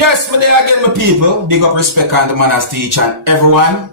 Yes, but there again, my people. Big up, respect, and the manners to each and everyone.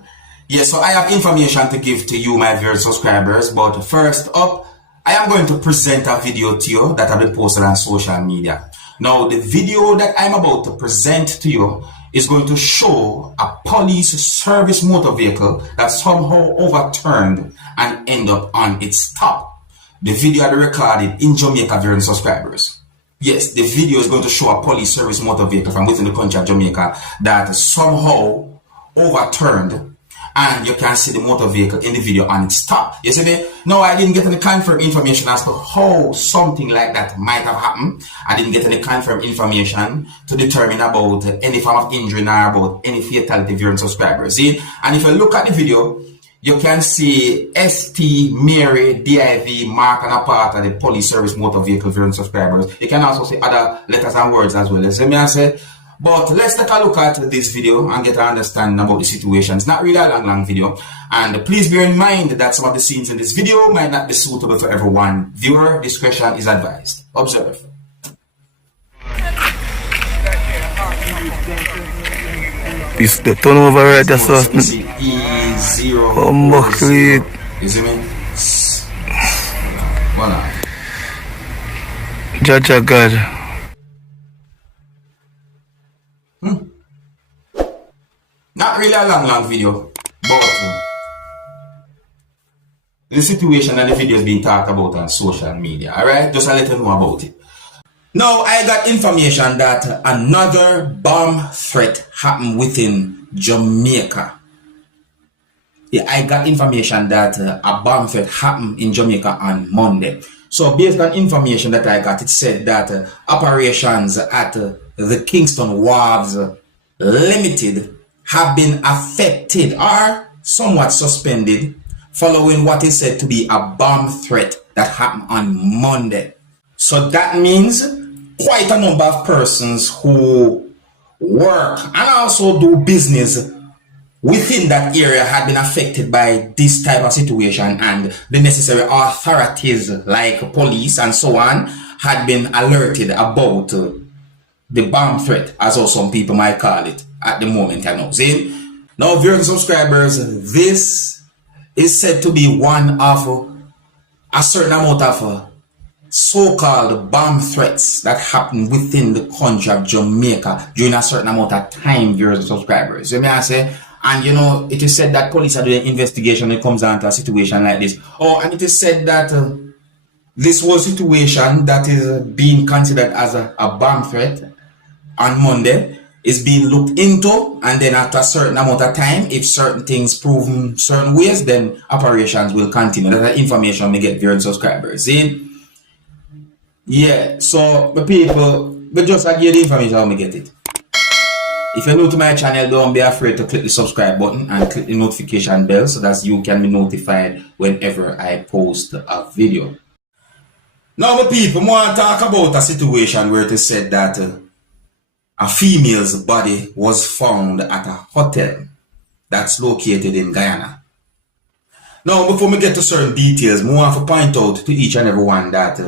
Yes, so I have information to give to you, my viewers, subscribers. But first up, I am going to present a video to you that have been posted on social media. Now, the video that I'm about to present to you is going to show a police service motor vehicle that somehow overturned and ended up on its top. The video had been recorded in Jamaica, viewers and subscribers. Yes, the video is going to show a police service motor vehicle from within the country of Jamaica that somehow overturned, and you can see the motor vehicle in the video on its top. You see me? No, I didn't get any confirmed information as to how something like that might have happened. I didn't get any confirmed information to determine about any form of injury or about any fatality, viewers and subscribers. See? And if you look at the video, you can see ST, Mary, DIV, mark and a part of the police service motor vehicle, viewers and subscribers. You can also see other letters and words as well. You see me? I say, but let's take a look at this video and get an understanding about the situation. It's not really a long video. And please bear in mind that some of the scenes in this video might not be suitable for everyone. Viewer discretion is advised. Observe. It's the turnover right there, so E0. Oh, my. You see me? Voila. Jaja God. Not really a long video, but the situation and the video is being talked about on social media. Alright, just to let you know about it. Now, I got information that another bomb threat happened within Jamaica. Yeah, I got information that a bomb threat happened in Jamaica on Monday. So, based on information that I got, it said that operations at the Kingston Wharves Limited have been affected or somewhat suspended following what is said to be a bomb threat that happened on Monday. So that means quite a number of persons who work and also do business within that area had been affected by this type of situation, and the necessary authorities like police and so on had been alerted about the bomb threat, as also some people might call it at the moment. I know. See? Now, viewers and subscribers, this is said to be one of a certain amount of so-called bomb threats that happen within the country of Jamaica during a certain amount of time, viewers and subscribers. You may I say? And you know, it is said that police are doing investigation when it comes down to a situation like this. Oh, and it is said that this whole situation that is being considered as a bomb threat on Monday is being looked into, and then after a certain amount of time, if certain things proven certain ways, then operations will continue. That's the information we get, viewers and subscribers. See? Yeah, so the people, but just I give the information how we get it. If you're new to my channel, don't be afraid to click the subscribe button and click the notification bell so that you can be notified whenever I post a video. Now, the people, I want to talk about a situation where it is said that a female's body was found at a hotel that's located in Guyana. Now, before we get to certain details, I want to point out to each and everyone that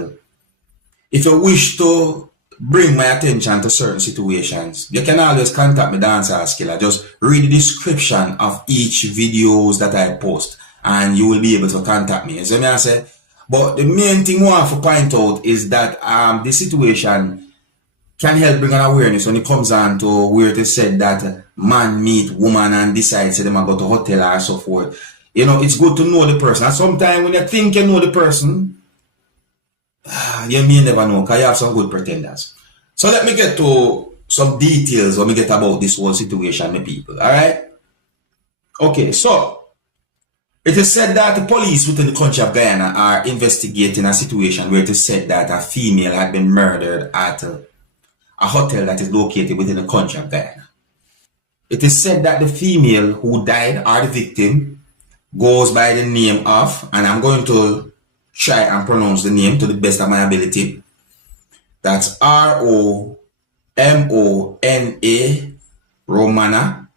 if you wish to bring my attention to certain situations, you can always contact me, Dancehall Skilla. Just read the description of each videos that I post, and you will be able to contact me. So I say, but the main thing I want to point out is that the situation can help bring an awareness when it comes on to where it is said that man meet woman and decide say them go to hotel or so forth. You know, it's good to know the person. And sometimes when you think you know the person, you may never know because you have some good pretenders. So let me get to some details when we get about this whole situation, my people. Alright? Okay, so it is said that the police within the country of Guyana are investigating a situation where it is said that a female had been murdered at a hotel that is located within the country of Guyana. It is said that the female who died, or the victim, goes by the name of, and I'm going to try and pronounce the name to the best of my ability. That's R-O-M-O-N-A Romana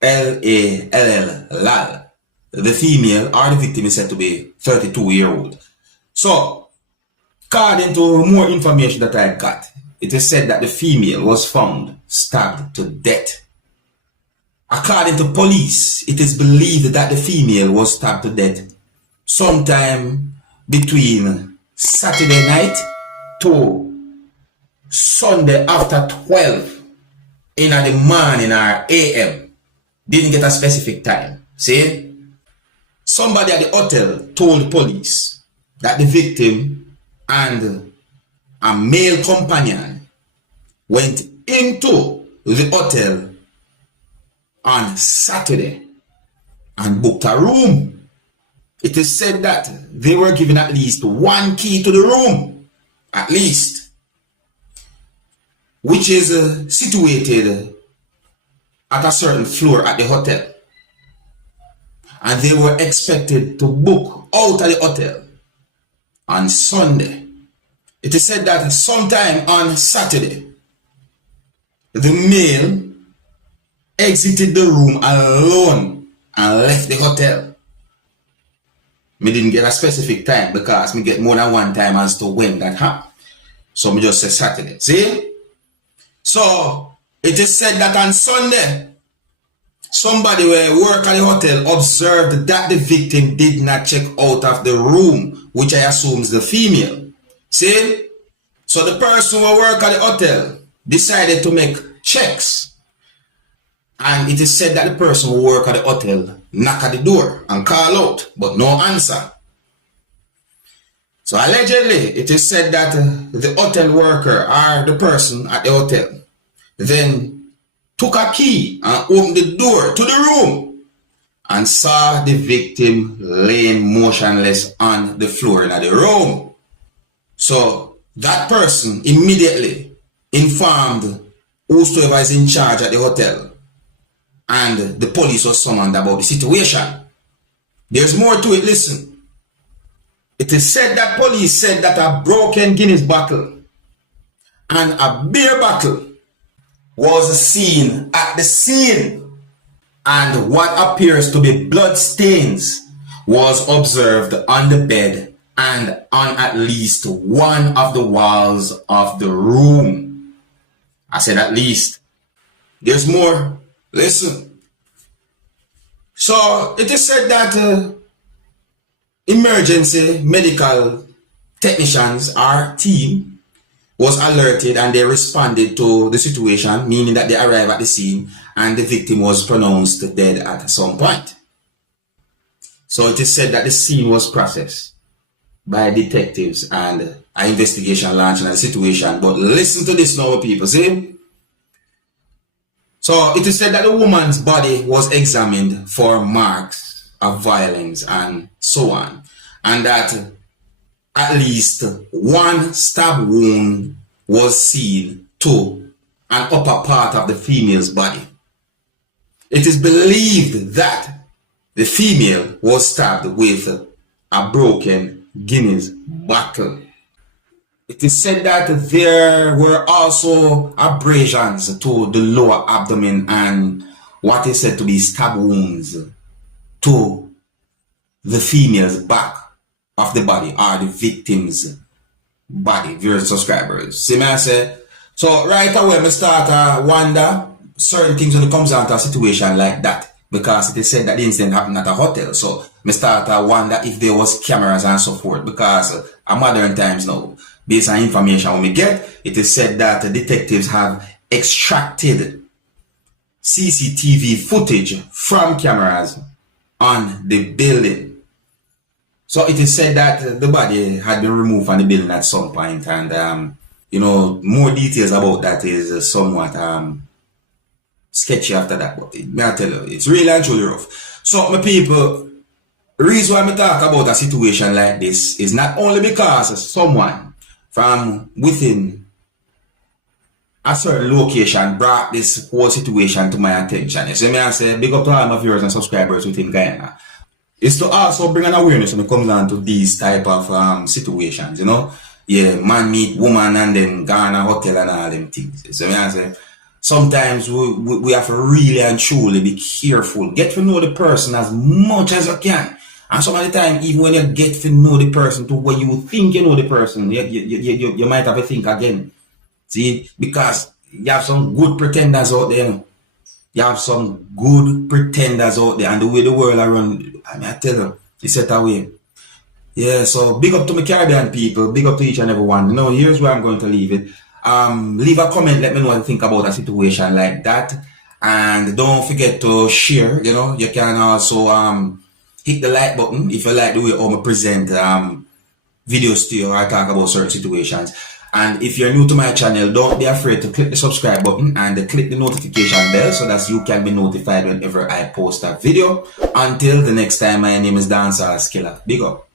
L-A-L-L Lal. The female or the victim is said to be 32-year-old. So, according to more information that I got, it is said that the female was found stabbed to death. According to police, it is believed that the female was stabbed to death sometime between Saturday night to Sunday after 12 in the morning or AM. Didn't get a specific time. See? Somebody at the hotel told police that the victim and a male companion went into the hotel on Saturday and booked a room. It is said that they were given at least one key to the room, at least, which is situated at a certain floor at the hotel. And they were expected to book out of the hotel on Sunday. It is said that sometime on Saturday, the male exited the room alone and left the hotel. Me didn't get a specific time because me get more than one time as to when that happened. So me just say Saturday. See? So it is said that on Sunday, somebody who work at the hotel observed that the victim did not check out of the room, which I assume is the female. See? So the person who work at the hotel decided to make checks. And it is said that the person who work at the hotel knock at the door and call out, but no answer. So allegedly, it is said that the hotel worker or the person at the hotel then took a key and opened the door to the room and saw the victim laying motionless on the floor in the room. So that person immediately informed whosoever is in charge at the hotel, and the police was summoned about the situation. There's more to it, listen. It is said that police said that a broken Guinness bottle and a beer bottle was seen at the scene, and what appears to be blood stains was observed on the bed and on at least one of the walls of the room. I said at least. There's more. Listen. So it is said that emergency medical technicians, our team, was alerted and they responded to the situation, meaning that they arrived at the scene and the victim was pronounced dead at some point. So it is said that the scene was processed by detectives and an investigation launched on the situation. But listen to this now, people, see? So it is said that the woman's body was examined for marks of violence and so on, and that at least one stab wound was seen to an upper part of the female's body. It is believed that the female was stabbed with a broken Guinness bottle. It is said that there were also abrasions to the lower abdomen and what is said to be stab wounds to the female's back of the body or the victim's body, viewers, subscribers. See me I say? So right away, I start wonder certain things when it comes down to a situation like that, because it is said that the incident happened at a hotel. So I start wonder if there was cameras and so forth, because at modern times now, based on information we get, it is said that the detectives have extracted CCTV footage from cameras on the building. So it is said that the body had been removed from the building at some point, and you know, more details about that is somewhat sketchy after that. But may I tell you, it's really and truly rough. So my people, the reason why I talk about a situation like this is not only because someone from within a certain location brought this whole situation to my attention. You see me I say, big up to all my viewers and subscribers within Guyana. It's to also bring an awareness when it comes down to these type of situations, you know. Yeah, man meet woman and then Ghana hotel and all them things. You see me I say, sometimes we have to really and truly be careful. Get to know the person as much as you can. And some of the time, even when you get to know the person to where you think you know the person, you might have to think again. See, because you have some good pretenders out there. You know? You have some good pretenders out there, and the way the world around, I mean, I tell you, it's set away. Yeah, so big up to my Caribbean people, big up to each and every one. Now, here's where I'm going to leave it. Leave a comment, let me know what you think about a situation like that. And don't forget to share, you know, you can also hit the like button if you like the way I present videos to you or I talk about certain situations. And if you're new to my channel, don't be afraid to click the subscribe button and click the notification bell so that you can be notified whenever I post a video. Until the next time, my name is Dancehall Skilla. Big up.